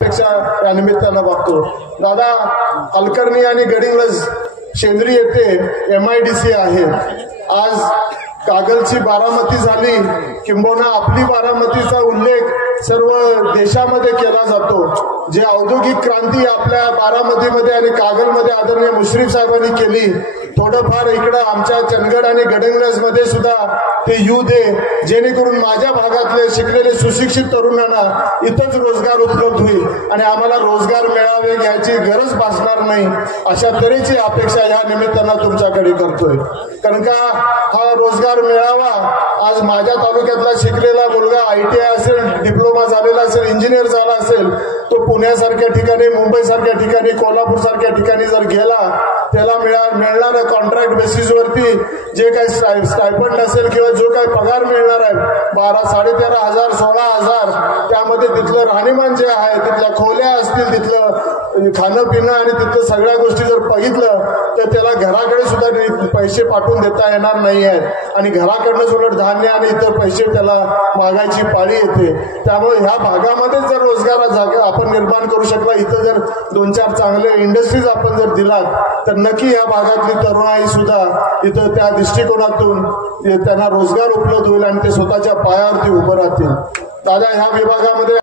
पेक्षा या निमित्तानं बघतो। दादा अलकर्णी आणि गडिंग्लज शेंद्री येथे MIDC आहे। आज कागलची बारामती झाली, किंबहुना आपली बारामतीचा उल्लेख सर्व देशामध्ये केला जातो। जे औद्योगिक क्रांती आपल्या बारामतीमध्ये आणि कागलमध्ये आदरणीय मुश्रीफ साहेबांनी केली, थोडंफार इकडं आमच्या चंदगड आणि गडिंग्लज मध्ये सुद्धा ते येऊ दे, जेणेकरून माझ्या भागातले शिकलेले सुशिक्षित तरुणांना इथंच रोजगार उपलब्ध होईल आणि आम्हाला रोजगार मिळावे घ्यायची गरज भासणार नाही, अशा तऱ्हेची अपेक्षा या निमित्तानं तुमच्याकडे करतोय। कारण का हा रोजगार मिळावा, आज माझ्या तालुक्यातला शिकलेला मुलगा ITI असेल, डिप्लोमा झालेला असेल, इंजिनियर झाला असेल, तो पुण्यासारख्या ठिकाणी, मुंबईसारख्या ठिकाणी, कोल्हापूर सारख्या ठिकाणी जर गेला, त्याला मिळणाऱ्या कॉन्ट्रॅक्ट बेसिसवरती जे काही स्टायपंड असेल किंवा जो काही पगार मिळणार आहे 12,500 16,000, त्यामध्ये तिथलं राहणीमान जे आहे, तिथल्या खोल्या असतील, तिथलं खाणं पिणं आणि तिथलं सगळ्या गोष्टी जर बघितलं तर त्याला घराकडे सुद्धा पैसे पाठवून देता येणार नाही आहेत आणि घराकडनं उलट धान्य आणि इतर पैसे त्याला मागायची पाळी येते। त्यामुळे ह्या भागामध्ये जर रोजगार जागा आपण निर्माण करू शकला, इथं जर 2-4 चांगले इंडस्ट्रीज आपण जर दिलात तर नक्की या भागातली तरुणाई सुद्धा इथं त्या दृष्टिकोनातून त्यांना रोजगार उपलब्ध होईल आणि ते स्वतःच्या पायावरती उभं राहतील। दादा ह्या विभागामध्ये